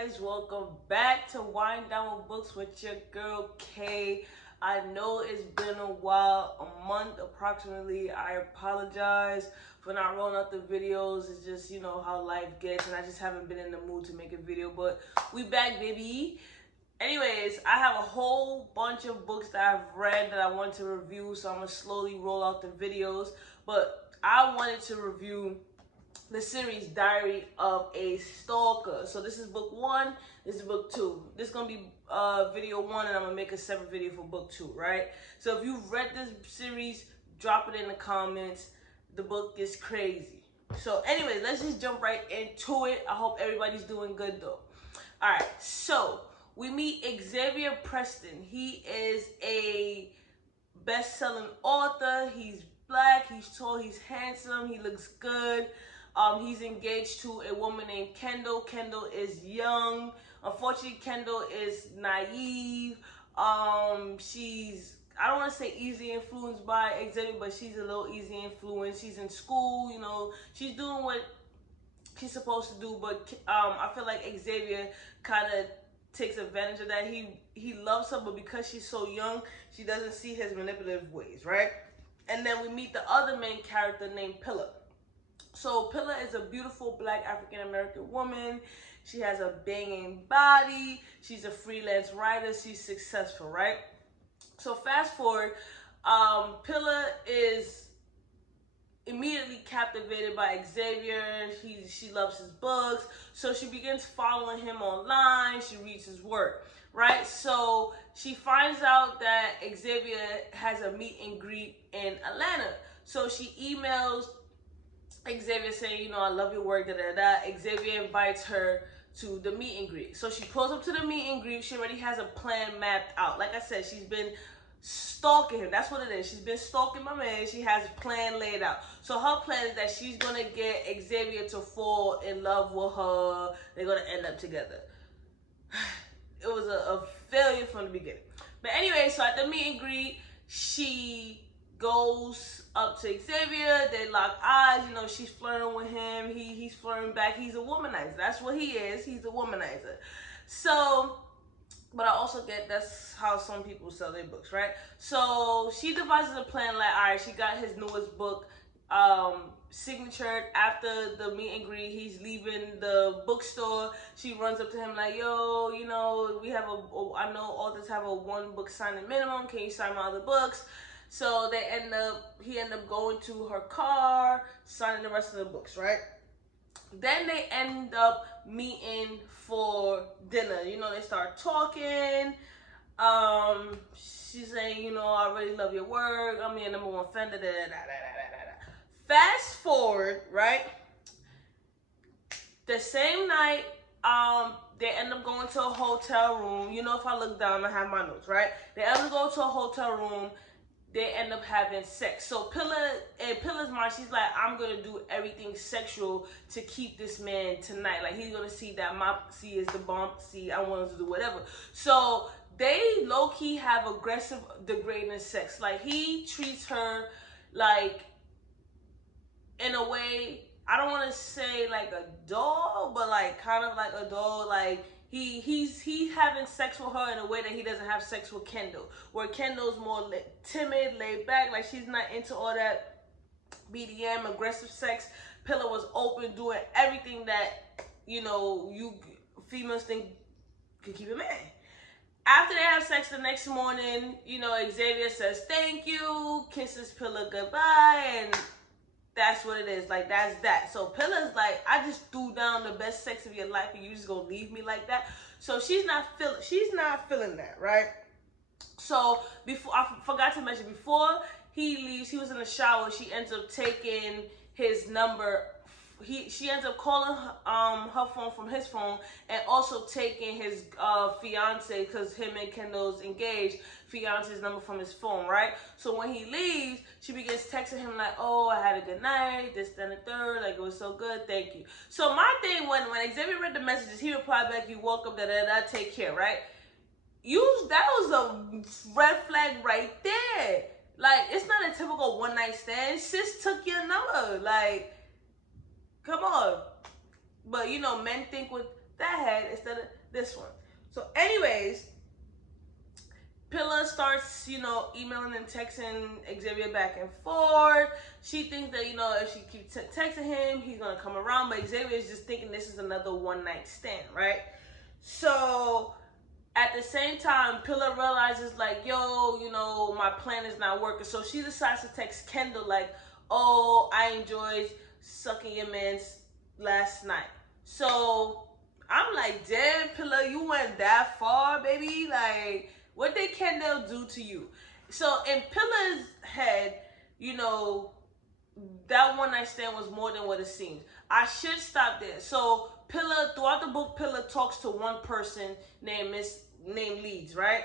guys, welcome back to Wind Down with Books with your girl Kay. I know it's been a while, a month approximately. I apologize for not rolling out the videos. It's just, how life gets, and I just haven't been in the mood to make a video, but we back, baby. Anyways, I have a whole bunch of books that I've read that I want to review, so I'm going to slowly roll out the videos, but I wanted to review the series Diary of a Stalker. So this is book 1, this is book 2. This is going to be video 1, and I'm going to make a separate video for book 2, right? So if you've read this series, drop it in the comments. The book is crazy. So anyway, let's just jump right into it. I hope everybody's doing good though. Alright, so we meet Xavier Preston. He is a best-selling author. He's black, he's tall, he's handsome, he looks good. He's engaged to a woman named Kendall. Kendall is young. Unfortunately, Kendall is naive. I don't want to say easily influenced by Xavier, but she's a little easy influenced. She's in school, she's doing what she's supposed to do, but I feel like Xavier kind of takes advantage of that. He loves her, but because she's so young, she doesn't see his manipulative ways, right? And then we meet the other main character named Pilar. So Pilar is a beautiful black African-American woman. She has a banging body. She's a freelance writer. She's successful, right? So fast forward, Pilar is immediately captivated by Xavier. She loves his books. So she begins following him online. She reads his work, right? So she finds out that Xavier has a meet and greet in Atlanta. So she emails Xavier saying, I love your work, Xavier invites her to the meet and greet. So she pulls up to the meet and greet. She already has a plan mapped out. Like I said, she's been stalking him. That's what it is. She's been stalking my man. She has a plan laid out. So her plan is that she's going to get Xavier to fall in love with her. They're going to end up together. It was a failure from the beginning. But anyway, so at the meet and greet, she goes up to Xavier. They lock eyes. She's flirting with him. He's flirting back. He's a womanizer. That's what he is. He's a womanizer. So, but I also get that's how some people sell their books, right? So she devises a plan like, all right, she got his newest book signatured. After the meet and greet, he's leaving the bookstore. She runs up to him like, yo, we have I know authors have a 1 book signing minimum. Can you sign my other books? So he end up going to her car, signing the rest of the books, right? Then they end up meeting for dinner. They start talking. She's saying, I really love your work. I'm your #1 fan. Fast forward, right? The same night, they end up going to a hotel room. If I look down, I have my notes, right? They end up going to a hotel room. They end up having sex. So Pilar's mind, she's like, I'm gonna do everything sexual to keep this man tonight. Like, he's gonna see that my C is the bomb. See, I want him to do whatever. So they low-key have aggressive, degrading sex. Like, he treats her like, in a way, I don't want to say like a doll, but like kind of like a doll. Like, he's having sex with her in a way that he doesn't have sex with Kendall, where Kendall's more timid, laid back, like she's not into all that BDM, aggressive sex. Pilar was open, doing everything that, you females think could keep a man. After they have sex the next morning, Xavier says thank you, kisses Pilar goodbye, and that's what it is. Like, that's that. So Pilar's like, I just threw down the best sex of your life, and you just gonna leave me like that? So she's not feeling that, right? So before, I forgot to mention, before he leaves, he was in the shower. She ends up taking his number. She ends up calling her phone from his phone, and also taking his fiance, because him and Kendall's engaged, fiance's number from his phone, right? So when he leaves, she begins texting him like, oh, I had a good night, this, then, the third, like, it was so good, thank you. So my thing, when Xavier read the messages, he replied back, you welcome, take care, right? That was a red flag right there. Like, it's not a typical one-night stand. Sis took your number. Like, come on. But, men think with that head instead of this one. So anyways, Pilar starts, emailing and texting Xavier back and forth. She thinks that, if she keeps texting him, he's going to come around. But Xavier is just thinking this is another one-night stand, right? So at the same time, Pilar realizes, like, yo, my plan is not working. So she decides to text Kendall, like, oh, I enjoyed sucking your man's last night. So I'm like, damn, Pilar, you went that far, baby? Like, what did Kendall do to you? So in Pilar's head, that one night stand was more than what it seems. I should stop there. So Pilar, throughout the book, Pilar talks to one person named Leeds, right?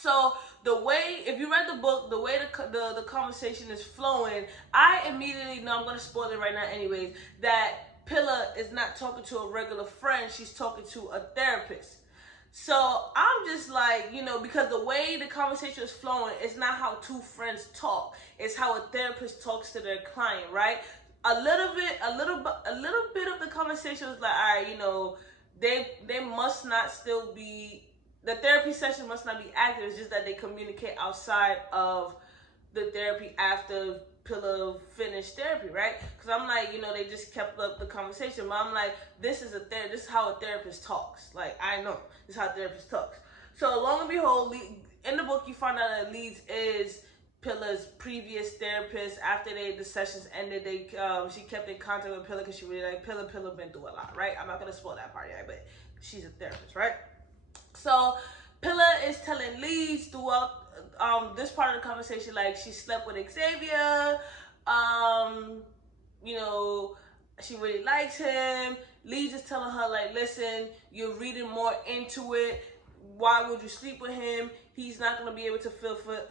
So the way, if you read the book, the way the conversation is flowing, I immediately know, I'm going to spoil it right now anyways, that Pilar is not talking to a regular friend, she's talking to a therapist. So I'm just like, because the way the conversation is flowing, it's not how two friends talk. It's how a therapist talks to their client, right? A little bit of the conversation was like, all right, they must not still be, the therapy session must not be active. It's just that they communicate outside of the therapy after Pilar finished therapy, right? Because I'm like, they just kept up the conversation. But I'm like, this is how a therapist talks. Like, I know this is how a therapist talks. So long and behold, in the book, you find out that Leeds is Pilar's previous therapist. After the sessions ended, she kept in contact with Pilar because she really liked Pilar. Pilar been through a lot, right? I'm not gonna spoil that part yet, but she's a therapist, right? So Pilar is telling Leeds throughout this part of the conversation, like, she slept with Xavier, she really likes him. Leeds is telling her, like, listen, you're reading more into it. Why would you sleep with him? He's not going to be able to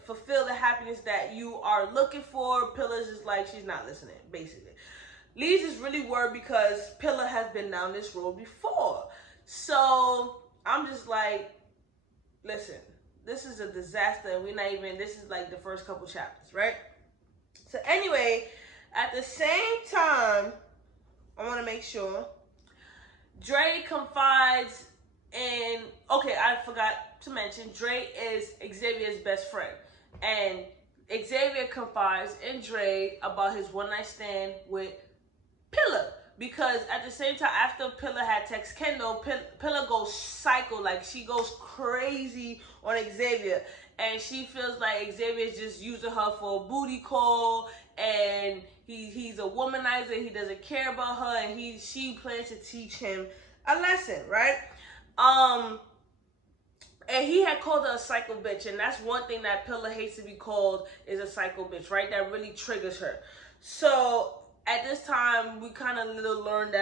fulfill the happiness that you are looking for. Pilar's just like, she's not listening, basically. Leeds is really worried because Pilar has been down this road before. So I'm just like, listen, this is a disaster, and this is like the first couple chapters, right? So anyway, at the same time, I want to make sure, Dre confides in, okay, I forgot to mention, Dre is Xavier's best friend, and Xavier confides in Dre about his one-night stand with Pilar. Because at the same time, after Pilar had texted Kendall, Pilar goes psycho, like, she goes crazy on Xavier. And she feels like Xavier's just using her for a booty call, and he's a womanizer, he doesn't care about her, and she plans to teach him a lesson, right? And he had called her a psycho bitch, and that's one thing that Pilar hates to be called, is a psycho bitch, right? That really triggers her. So at this time, we learned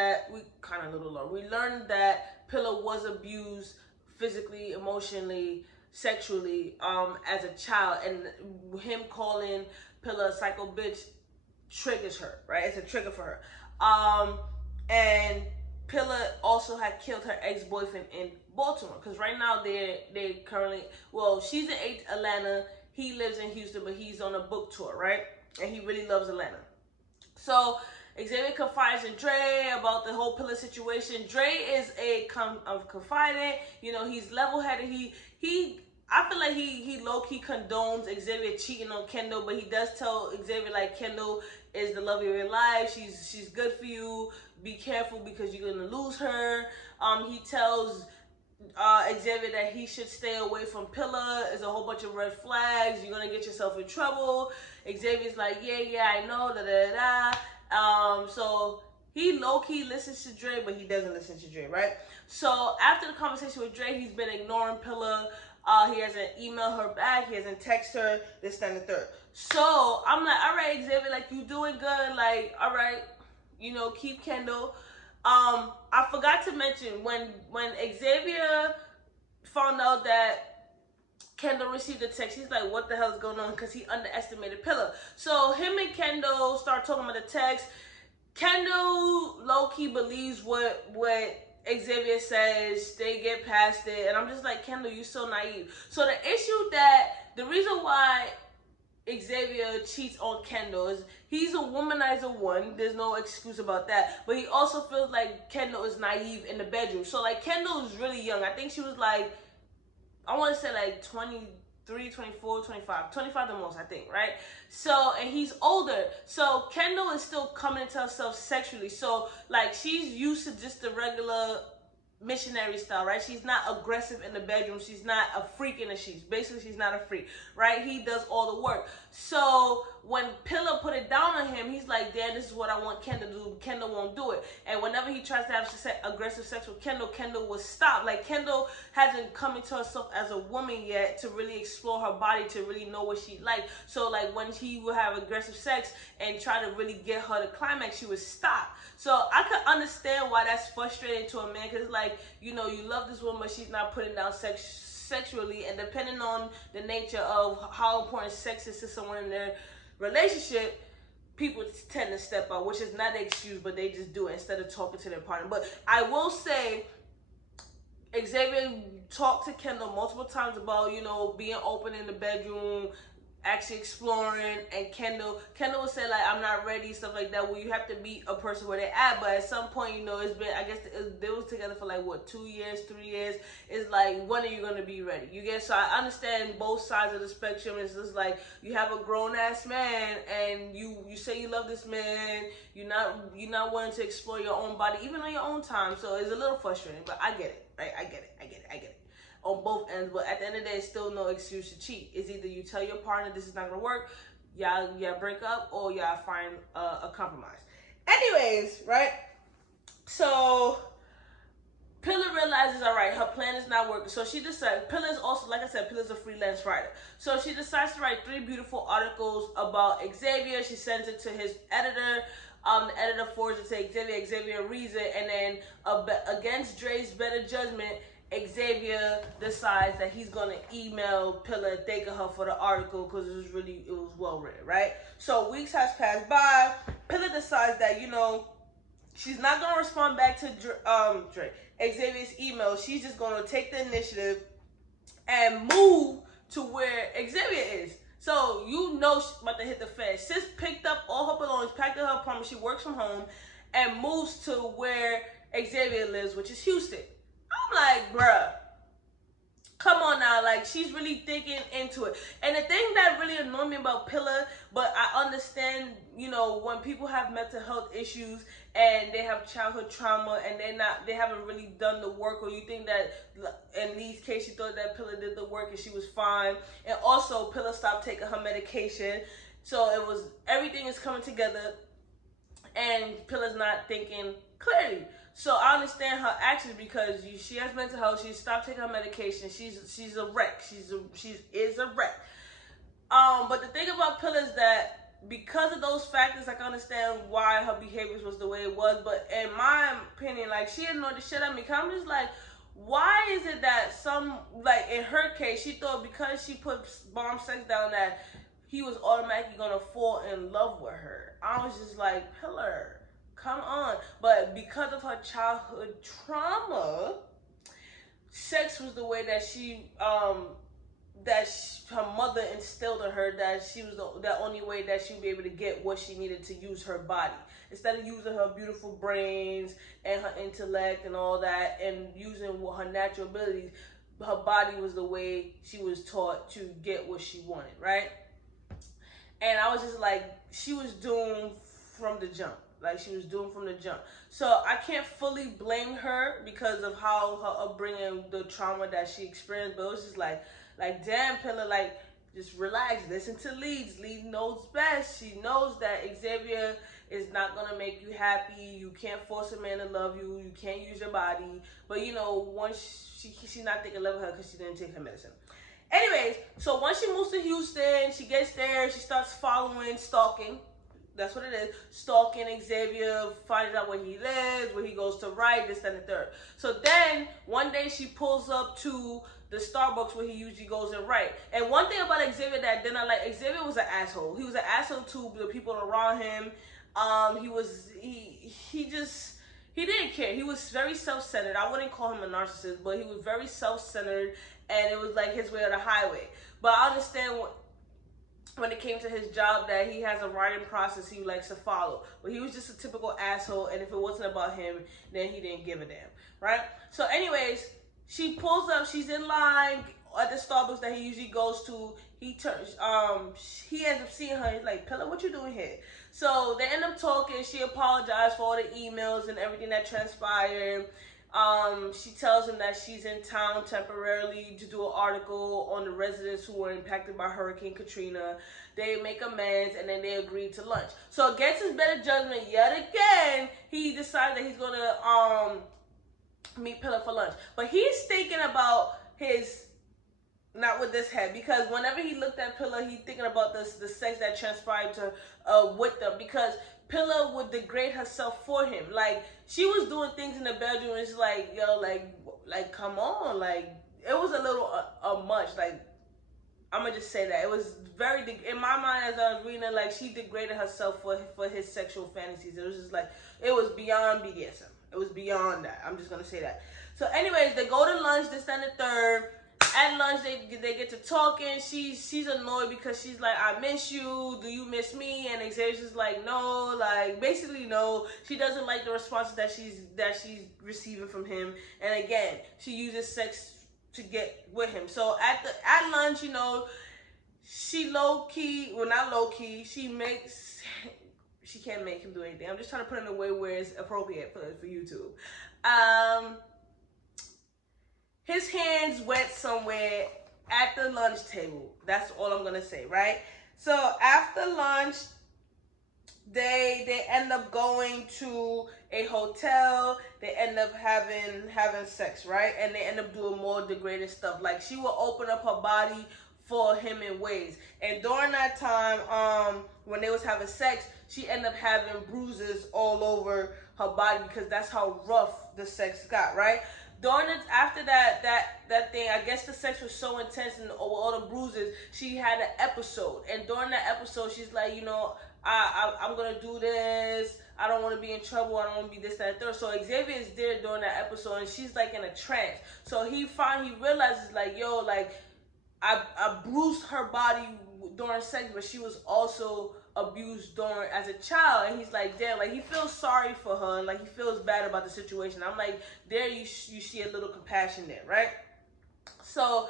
that Pilar was abused physically, emotionally, sexually, as a child, and him calling Pilar a psycho bitch triggers her, right? It's a trigger for her. And Pilar also had killed her ex-boyfriend in Baltimore, because right now they currently, well, she's in Atlanta, he lives in Houston, but he's on a book tour, right? And he really loves Atlanta. So Xavier confides in Dre about the whole Pilar situation. Dre is a confidant, he's level-headed. I feel like he low-key condones Xavier cheating on Kendall, but he does tell Xavier, like, Kendall is the love of your life. She's good for you. Be careful because you're gonna lose her. He tells Xavier that he should stay away from Pilar. There's a whole bunch of red flags. You're gonna get yourself in trouble. Xavier's like, yeah, I know, so he low-key listens to Dre, but he doesn't listen to Dre, right? So after the conversation with Dre, he's been ignoring Pilar. He hasn't emailed her back. He hasn't texted her, this, that, and the third. So I'm like, all right, Xavier, like, you doing good. Like, all right, keep Kendall. I forgot to mention, when Xavier found out that Kendall received a text, he's like, what the hell is going on? Because he underestimated Pilar. So him and Kendall start talking about the text. Kendall low-key believes what Xavier says. They get past it. And I'm just like, Kendall, you're so naive. So the reason why Xavier cheats on Kendall. He's a womanizer one. There's no excuse about that. But he also feels like Kendall is naive in the bedroom. So like Kendall is really young. I think she was like, I want to say like 23, 24, 25. 25 the most, I think, right? So, and he's older. So Kendall is still coming into herself sexually. So like she's used to just the regular missionary style, right? She's not aggressive in the bedroom. She's not a freak in the sheets. Basically, she's not a freak, right? He does all the work. So when Pilar put it down on him, he's like, damn, this is what I want Kendall to do. Kendall won't do it. And whenever he tries to have aggressive sex with Kendall, Kendall will stop. Like Kendall hasn't come into herself as a woman yet to really explore her body, to really know what she like. So like when he would have aggressive sex and try to really get her to climax, she would stop. So I could understand why that's frustrating to a man, because like, you know, you love this woman, but she's not putting down sexually, and depending on the nature of how important sex is to someone in their relationship, people tend to step out, which is not an excuse, but they just do it instead of talking to their partner. But I will say, Xavier talked to Kendall multiple times about, you know, being open in the bedroom, actually exploring, and Kendall would say like, I'm not ready, stuff like that. Well, you have to meet a person where they're at, but at some point, you know, it's been, I guess they was together for like what, 2 years, 3 years. It's like, when are you gonna be ready? You get? So I understand both sides of the spectrum. It's just like, you have a grown ass man and you say you love this man, you're not wanting to explore your own body even on your own time. So it's a little frustrating, but I get it, right? I get it on both ends. But at the end of the day, it's still no excuse to cheat. It's either you tell your partner this is not gonna work, y'all break up, or y'all find a compromise. Anyways, right? So Pilar realizes, all right, her plan is not working. So she decides, Pilar is also, like I said, Pilar's a freelance writer. So she decides to write 3 beautiful articles about Xavier. She sends it to his editor. The editor forwards it to Xavier. Xavier reads it, and then against Dre's better judgment, Xavier decides that he's gonna email Pilar thanking her for the article because it was well written, right? So weeks has passed by. Pilar decides that, you know, she's not gonna respond back to Xavier's email. She's just gonna take the initiative and move to where Xavier is. So you know she's about to hit the fence. Sis picked up all her belongings, packed up her apartment. She works from home and moves to where Xavier lives, which is Houston. I'm like, bruh, come on now. Like, she's really thinking into it. And the thing that really annoyed me about Pilar, but I understand, you know, when people have mental health issues and they have childhood trauma and they haven't really done the work, or you think that in Lee's case, she thought that Pilar did the work and she was fine. And also, Pilar stopped taking her medication. So it was, everything is coming together and Pilar's not thinking clearly. So I understand her actions because she has mental health. She stopped taking her medication. She's a wreck. She is a wreck. But the thing about Pilar is that because of those factors, I can understand why her behavior was the way it was. But in my opinion, like, she annoyed the shit out of me. Cause I'm just like, why is it that like in her case, she thought because she put bomb sex down that he was automatically gonna fall in love with her. I was just like, Pilar, come on. But because of her childhood trauma, sex was the way that her mother instilled in her, that she was the only way that she would be able to get what she needed to use her body. Instead of using her beautiful brains and her intellect and all that, and using her natural abilities, her body was the way she was taught to get what she wanted, right? And I was just like, she was doomed from the jump. Like, she was doomed from the jump. So I can't fully blame her because of how her upbringing, the trauma that she experienced. But it was just like damn, Pilar, like, just relax. Listen to Lee. Lee knows best. She knows that Xavier is not going to make you happy. You can't force a man to love you. You can't use your body. But, you know, once she's not thinking love her because she didn't take her medicine. Anyways, so once she moves to Houston, she gets there. She starts stalking. That's what it is. Stalking Xavier, finding out where he lives, where he goes to write, this, and the third. So then, one day she pulls up to the Starbucks where he usually goes and write. And one thing about Xavier that I did not like, Xavier was an asshole. He was an asshole to the people around him. He didn't care. He was very self-centered. I wouldn't call him a narcissist, but he was very self-centered, and it was like his way or the highway. But I understand when it came to his job, that he has a writing process he likes to follow. But he was just a typical asshole, and if it wasn't about him, then he didn't give a damn, right? So anyways, she pulls up, she's in line at the Starbucks that he usually goes to. He ends up seeing her. He's like, Pilar, what you doing here? So they end up talking. She apologized for all the emails and everything that transpired. She tells him that she's in town temporarily to do an article on the residents who were impacted by Hurricane Katrina. They make amends, and then they agree to lunch. So against his better judgment, yet again, he decides that he's gonna meet Pilar for lunch. But he's thinking about his, not with this head, because whenever he looked at Pilar, he's thinking about the sex that transpired to with them, because Pilar would degrade herself for him. Like, she was doing things in the bedroom, and it's like, yo, like come on, like, it was a little much. Like, I'm gonna just say that it was very, in my mind as I was reading it, like, she degraded herself for his sexual fantasies. It was just like, it was beyond BDSM. It was beyond that. I'm just gonna say that. So anyways, they go to lunch, this, and the third. At lunch, they get to talking. She's annoyed because she's like, I miss you. Do you miss me? And Xavier's just like, no, like, basically no. She doesn't like the responses that she's receiving from him. And again, she uses sex to get with him. So at lunch, you know, she low key, well, not low key. She can't make him do anything. I'm just trying to put it in a way where it's appropriate for YouTube. His hands went somewhere at the lunch table. That's all I'm gonna say, right? So after lunch, they end up going to a hotel. They end up having sex, right? And they end up doing more degrading stuff. Like, she will open up her body for him in ways. And during that time, when they was having sex, she ended up having bruises all over her body because that's how rough the sex got, right? After that thing, I guess the sex was so intense and all the bruises, she had an episode. And during that episode, she's like, you know, I'm gonna do this. I don't want to be in trouble. I don't want to be this, that, and third. So Xavier is there during that episode, and she's like in a trance. So he realizes, like, yo, like, I bruised her body during sex, but she was also abused as a child. And he's like, damn, like, he feels sorry for her, and like, he feels bad about the situation. I'm like, there you see a little compassion there, right? So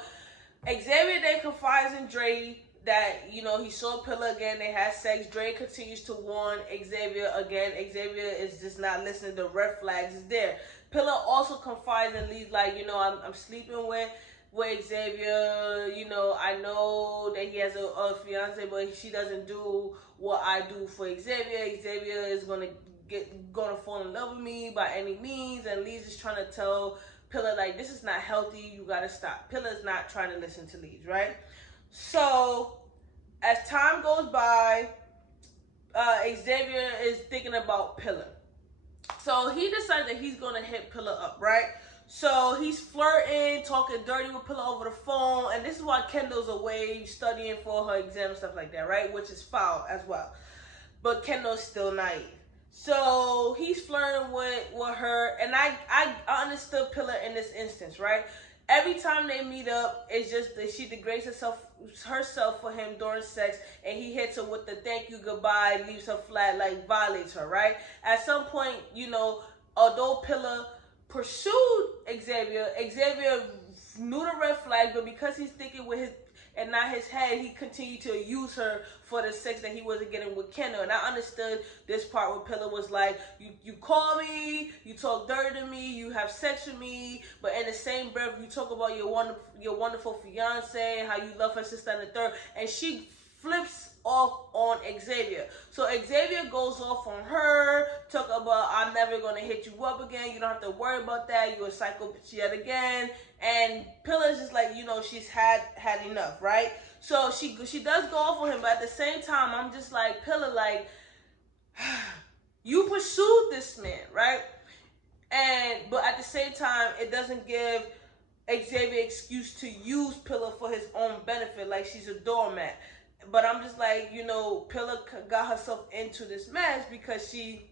Xavier then confides in Dre that, you know, he saw Pilar again, they had sex. Dre continues to warn Xavier again. Xavier is just not listening. The red flags is there. Pilar also confides and leaves, like, you know, I'm sleeping with Xavier. You know, I know that he has a fiance, but she doesn't do what I do for Xavier. Xavier is gonna fall in love with me by any means, and Lee's just trying to tell Pilar, like, this is not healthy. You gotta stop. Pilar's not trying to listen to Lee's, right? So as time goes by, Xavier is thinking about Pilar. So he decides that he's gonna hit Pilar up, right? So he's flirting, talking dirty with Pilar over the phone, and this is why Kendall's away studying for her exam and stuff like that, right? Which is foul as well. But Kendall's still naive. So he's flirting with her, and I understood Pilar in this instance, right? Every time they meet up, it's just that she degrades herself for him during sex, and he hits her with the thank you, goodbye, leaves her flat, like, violates her, right? At some point, you know, although Pilar pursued Xavier knew the red flag, but because he's thinking with his and not his head, he continued to use her for the sex that he wasn't getting with Kendall. And I understood this part where Pilar was like, you call me, you talk dirty to me, you have sex with me, but in the same breath, you talk about your wonderful fiance, how you love her sister and the third, and she flips off on Xavier. So Xavier goes off on her, talk about, I'm never going to hit you up again, you don't have to worry about that, you're a psycho yet again. And Pilar's just like, you know, she's had enough, right? So she does go off on him, but at the same time, I'm just like, Pilar, like, you pursued this man, right? But at the same time, it doesn't give Xavier excuse to use Pilar for his own benefit, like she's a doormat. But I'm just like, you know, Pilar got herself into this mess because she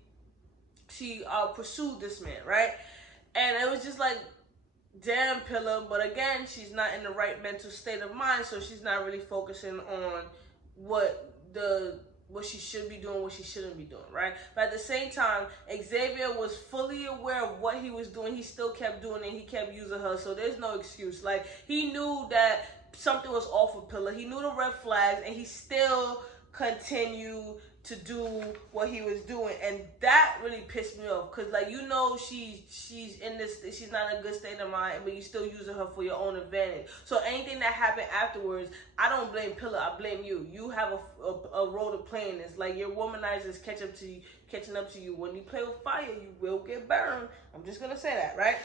pursued this man, right? And it was just like, damn, Pilar. But again, she's not in the right mental state of mind, so she's not really focusing on what she should be doing, what she shouldn't be doing, right? But at the same time, Xavier was fully aware of what he was doing. He still kept doing it. He kept using her, so there's no excuse. Like, he knew that something was off with Pilar. He knew the red flags, and he still continued to do what he was doing, and that really pissed me off. Cause like, you know, she's in this, she's not in a good state of mind, but you still using her for your own advantage. So anything that happened afterwards, I don't blame Pilar, I blame you. You have a role to play in this. Like, your womanizers catching up to you. When you play with fire, you will get burned. I'm just gonna say that, right?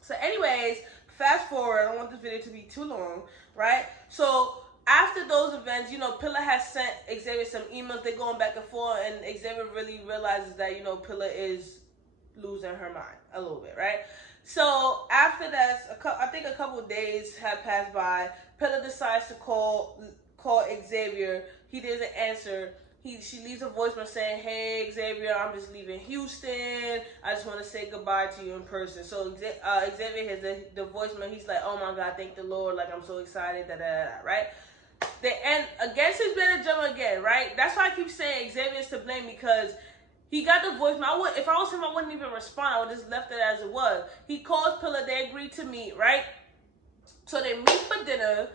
So anyways, fast forward. I don't want this video to be too long, right? So after those events, you know, Pilar has sent Xavier some emails. They're going back and forth, and Xavier really realizes that, you know, Pilar is losing her mind a little bit, right? So after that, I think a couple of days have passed by. Pilar decides to call Xavier. He doesn't answer. She leaves a voicemail saying, "Hey Xavier, I'm just leaving Houston. I just want to say goodbye to you in person." So Xavier has the voicemail. He's like, "Oh my God, thank the Lord! Like, I'm so excited." Right? They end against his better judgment again, right? That's why I keep saying Xavier is to blame, because he got the voicemail. If I was him, I wouldn't even respond. I would just left it as it was. He calls Pilar. They agreed to meet, right? So they meet for dinner.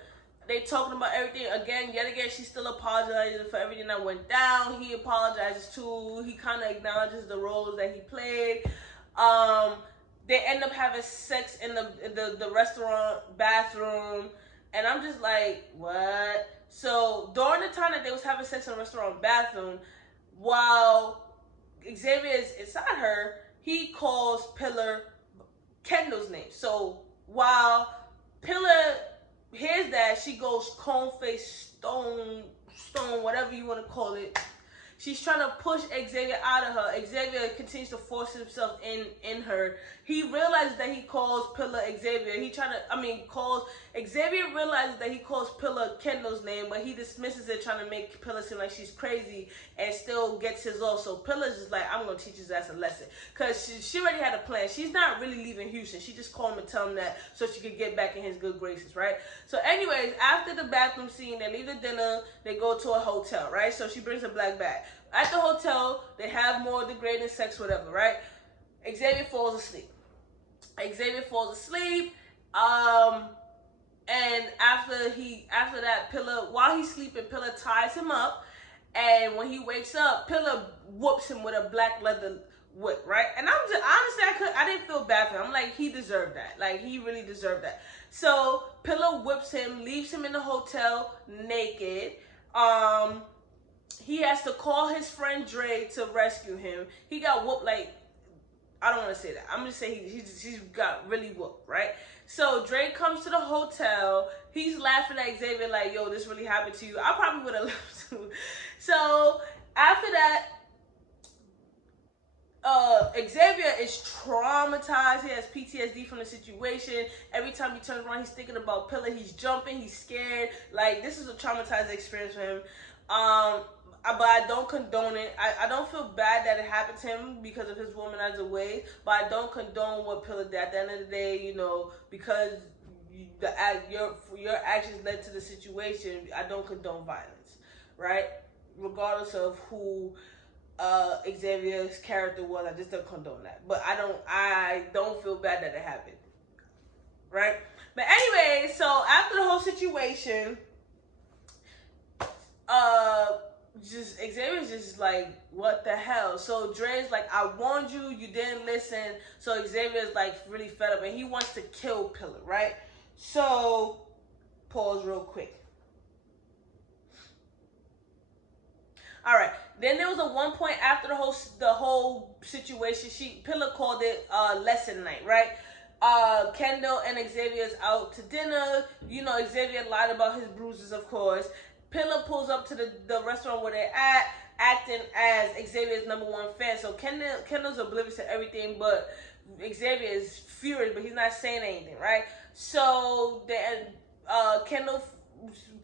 They talking about everything again. Yet again, she still apologizes for everything that went down. He apologizes too. He kind of acknowledges the roles that he played. They end up having sex in the restaurant bathroom, and I'm just like, what? So during the time that they was having sex in the restaurant bathroom, while Xavier is inside her, he calls Pilar Kendall's name. So while Pilar hears that, she goes cone face, stone, whatever you want to call it. She's trying to push Xavier out of her. Xavier continues to force himself in her. He realizes that he calls Pilar Xavier. Xavier realizes that he calls Pilar Kendall's name, but he dismisses it, trying to make Pilar seem like she's crazy, and still gets his off. So Pilar's just like, I'm going to teach his ass a lesson. Because she already had a plan. She's not really leaving Houston. She just called him and tell him that so she could get back in his good graces, right? So anyways, after the bathroom scene, they leave the dinner. They go to a hotel, right? So she brings a black bag. At the hotel, they have more degrading sex, whatever, right? Xavier falls asleep. And after that, Pilar, while he's sleeping, Pilar ties him up, and when he wakes up, Pilar whoops him with a black leather whip, right? And I'm just, honestly, I didn't feel bad for him. I'm like, he deserved that. Like, he really deserved that. So Pilar whips him, leaves him in the hotel naked. He has to call his friend Dre to rescue him. He got whooped like, I don't want to say that. I'm just saying he's got really whooped, right? So Dre comes to the hotel. He's laughing at Xavier like, yo, this really happened to you. I probably would have left too. So after that, Xavier is traumatized. He has PTSD from the situation. Every time he turns around, he's thinking about Pilar. He's jumping. He's scared. Like, this is a traumatizing experience for him. But I don't condone it. I don't feel bad that it happened to him because of his womanizer ways, but I don't condone what Pilar did. At the end of the day, you know, because your actions led to the situation, I don't condone violence, right? Regardless of who Xavier's character was, I just don't condone that. But I don't feel bad that it happened, right? But anyway, so after the whole situation, Xavier's just like, what the hell? So Dre's like, I warned you, you didn't listen. So Xavier's like really fed up, and he wants to kill Pilar, right? So pause real quick. All right. Then there was a one point after the whole situation. Pilar called it lesson night, right? Kendall and Xavier's out to dinner. You know, Xavier lied about his bruises, of course. Pilar pulls up to the restaurant where they're at, acting as Xavier's #1 fan. So Kendall's oblivious to everything, but Xavier is furious, but he's not saying anything, right? So then Kendall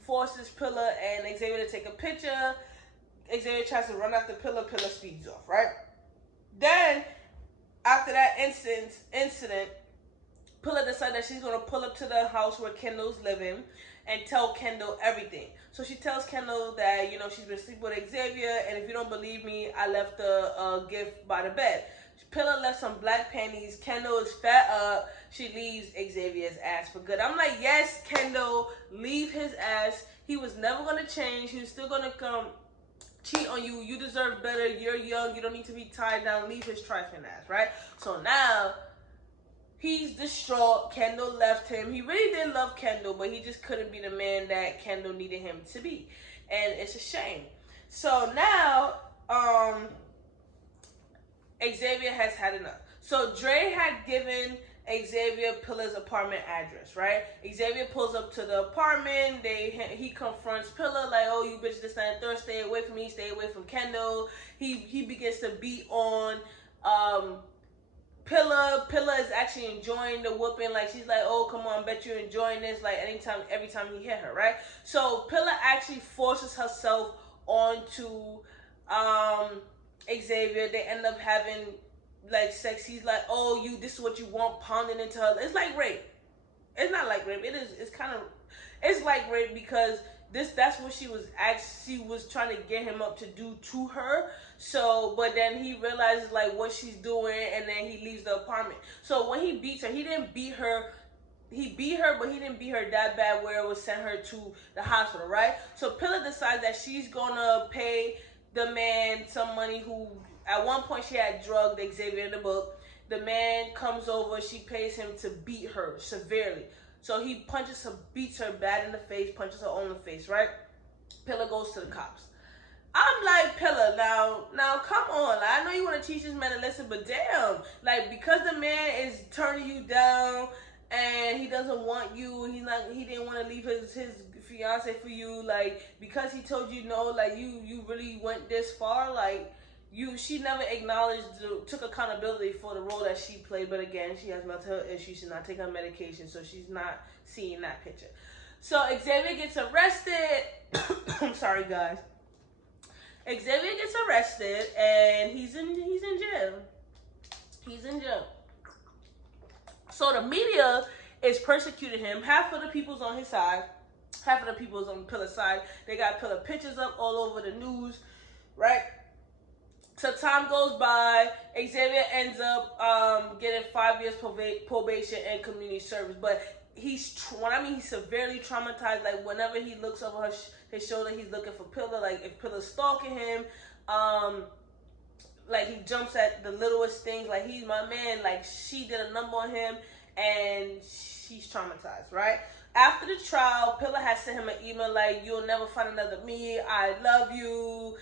forces Pilar and Xavier to take a picture. Xavier tries to run after Pilar. Pilar speeds off, right? Then, after that incident, Pilar decides that she's going to pull up to the house where Kendall's living. and tell Kendall everything. So she tells Kendall that, you know, she's been sleeping with Xavier, and if you don't believe me, I left a gift by the bed. Pilar left some black panties. Kendall is fed up. She leaves Xavier's ass for good. I'm like, yes, Kendall, leave his ass. He was never going to change. He was still going to come cheat on you. You deserve better. You're young. You don't need to be tied down. Leave his trifling ass, right? So now he's distraught. Kendall left him. He really did love Kendall, but he just couldn't be the man that Kendall needed him to be. And it's a shame. So now, Xavier has had enough. So Dre had given Xavier Pilar's apartment address, right? Xavier pulls up to the apartment. He confronts Pilar like, "Oh, you bitch, this and third, stay away from me, stay away from Kendall." He begins to beat on Pilar. Pilar is actually enjoying the whooping. Like, she's like, "Oh, come on, bet you're enjoying this." Like, every time he hit her, right? So Pilar actually forces herself onto Xavier. They end up having like sex. He's like, "Oh, this is what you want," pounding into her. It's like rape. It's not like rape. It's like rape because that's what she was trying to get him up to do to her. So, but then he realizes like what she's doing, and then he leaves the apartment. So when he beats her, he didn't beat her. He beat her, but he didn't beat her that bad where it would send her to the hospital, right? So Pilar decides that she's gonna pay the man some money who, at one point, she had drugged Xavier in the book. The man comes over. She pays him to beat her severely. So he beats her bad in the face, punches her on the face, right? Pilar goes to the cops. I'm like, Pilar, now come on. Like, I know you want to teach this man a lesson, but damn. Like, because the man is turning you down and he doesn't want you, he didn't want to leave his fiance for you, like, because he told you no, like, you really went this far, like, she never took accountability for the role that she played. But again, she has mental health issues. She's not taking her medication, so she's not seeing that picture. So Xavier gets arrested. I'm sorry, guys. Xavier gets arrested, and he's in jail. He's in jail. So the media is persecuting him. Half of the people's on his side. Half of the people's on Pilar's side. They got Pilar pictures up all over the news, right? So time goes by. Xavier ends up getting 5 years probation and community service. But he's severely traumatized. Like, whenever he looks over his shoulder, he's looking for Pilar. Like, if Pilar's stalking him, like, he jumps at the littlest things. Like, he's my man. Like, she did a number on him, and she's traumatized, right? After the trial, Pilar had sent him an email like, "You'll never find another me. I love you."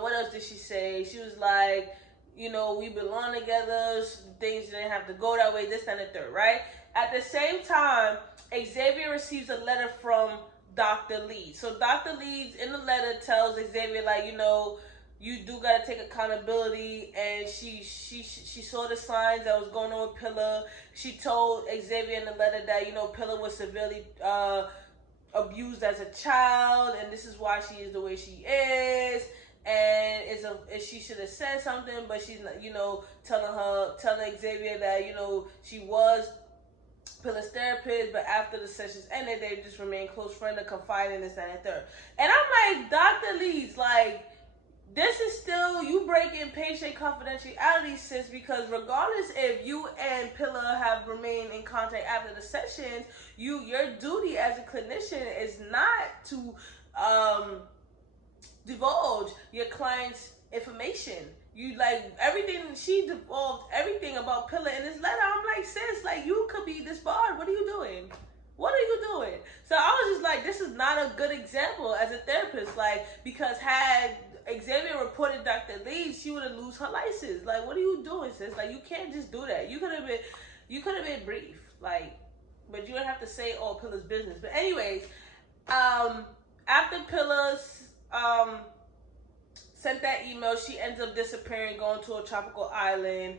What else did she say? She was like, "You know, we belong together. Things didn't have to go that way. This and the third," right? At the same time, Xavier receives a letter from Dr. Leeds. So Dr. Leeds in the letter tells Xavier, like, you know, you do gotta take accountability. And she saw the signs that was going on with Pilar. She told Xavier in the letter that, you know, Pilar was severely abused as a child, and this is why she is the way she is. And she should have said something, but she's not, you know, telling Xavier that, you know, she was Pilar's therapist, but after the sessions ended, they just remained close friends and confiding this and that third. And I'm like, Dr. Leeds, like, this is still, you breaking patient confidentiality, sis, because regardless if you and Pilar have remained in contact after the sessions, your duty as a clinician is not to divulge your client's information. You, like, everything, she divulged everything about Pilar in this letter. I'm like, sis, like, you could be disbarred. What are you doing? What are you doing? So I was just like, this is not a good example as a therapist, like, because had Xavier reported Dr. Lee, she would have lost her license. Like, what are you doing, sis? Like, you can't just do that. You could have been brief, like, but you don't have to say all Pilar's business. But anyways, after Pilar's sent that email, she ends up disappearing, going to a tropical island,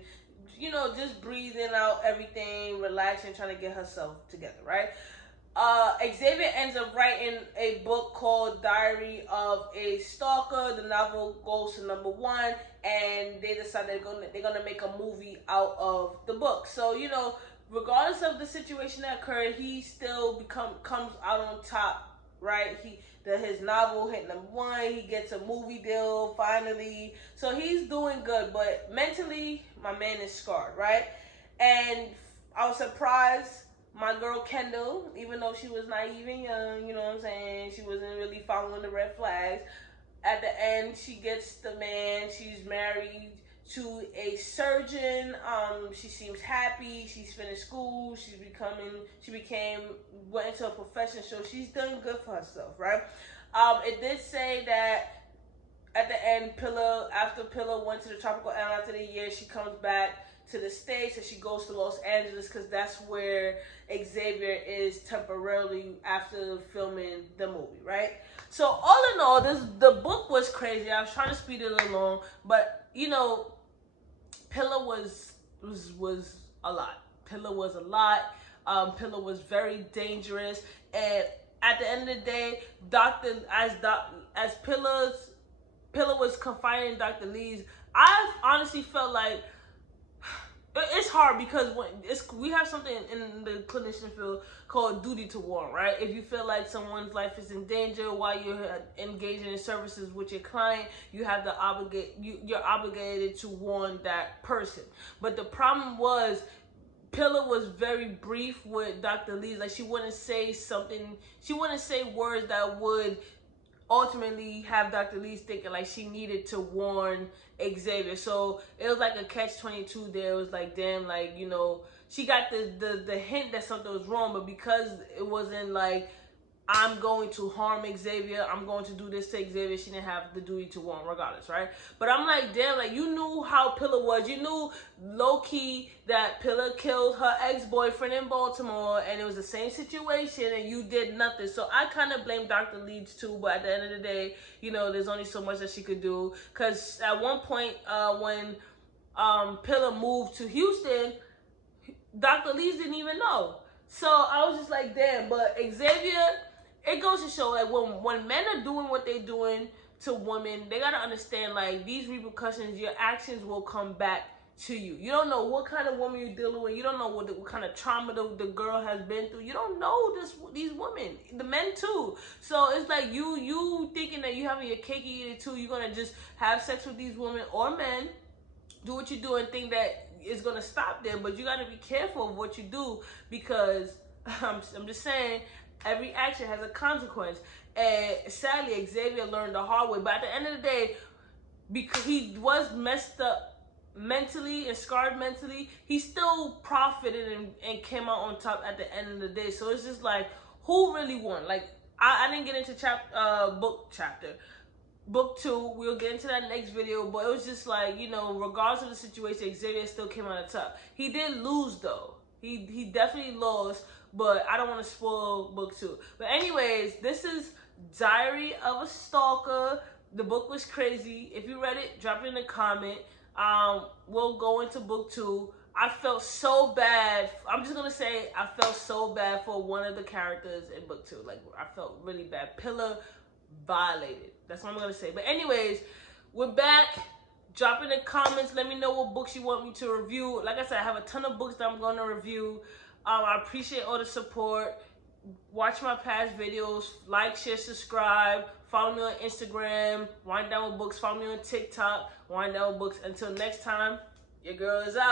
you know, just breathing out everything, relaxing, trying to get herself together, right? Xavier ends up writing a book called Diary of a Stalker. The novel goes to #1, and they decide they're gonna make a movie out of the book. So, you know, regardless of the situation that occurred, he still comes out on top, right? His novel hit #1. He gets a movie deal finally, so he's doing good. But mentally, my man is scarred, right? And I was surprised. My girl Kendall, even though she was naive and young, you know what I'm saying, she wasn't really following the red flags. At the end, she gets the man. She's married to a surgeon. She seems happy. She's finished school. Went into a profession, so she's done good for herself, right? It did say that at the end, after Pilar went to the tropical island after the year, she comes back to the States and she goes to Los Angeles because that's where Xavier is temporarily after filming the movie, right? So all in all, the book was crazy. I was trying to speed it along, but you know, Pilar was a lot. Pilar was a lot. Pilar was very dangerous, and at the end of the day, as Pilar was confiding Dr. Lee's, I honestly felt like it's hard because we have something in the clinician field called duty to warn, right? If you feel like someone's life is in danger while you're engaging in services with your client, you're obligated to warn that person. But the problem was, Pilar was very brief with Dr. Lee. Like, she wouldn't say words that would ultimately have Dr. Lee thinking like she needed to warn Xavier. So it was like a catch-22 there. It was like, damn, like, you know, she got the hint that something was wrong, but because it wasn't like, I'm going to harm Xavier, I'm going to do this to Xavier, she didn't have the duty to warn regardless, right? But I'm like, damn, like, you knew how Pilar was. You knew low-key that Pilar killed her ex-boyfriend in Baltimore, and it was the same situation, and you did nothing. So I kind of blame Dr. Leeds too, but at the end of the day, you know, there's only so much that she could do. Because at one point, when Pilar moved to Houston, Dr. Leeds didn't even know. So I was just like, damn. But Xavier, it goes to show, like, when men are doing what they're doing to women, they gotta understand, like, these repercussions, your actions will come back to you. You don't know what kind of woman you're dealing with. You don't know what kind of trauma the girl has been through. You don't know these women, the men too. So it's like you thinking that you having your cake and eat it too. You're gonna just have sex with these women or men, do what you do, and think that it's gonna stop there. But you gotta be careful of what you do, because I'm just saying, every action has a consequence. And sadly, Xavier learned the hard way. But at the end of the day, because he was messed up mentally and scarred mentally, he still profited and came out on top at the end of the day. So it's just like, who really won? Like, I didn't get into book 2. We'll get into that next video. But it was just like, you know, regardless of the situation, Xavier still came out on top. He did lose though. He definitely lost. But I don't want to spoil book 2. But anyways, this is Diary of a Stalker. The book was crazy. If you read it, drop it in the comment. We'll go into book 2. I felt so bad. I'm just going to say I felt so bad for one of the characters in book 2. Like, I felt really bad. Pilar violated. That's what I'm going to say. But anyways, we're back. Drop in the comments. Let me know what books you want me to review. Like I said, I have a ton of books that I'm going to review. I appreciate all the support. Watch my past videos. Like, share, subscribe. Follow me on Instagram. Wind Down with Books. Follow me on TikTok. Wind Down with Books. Until next time, your girl is out.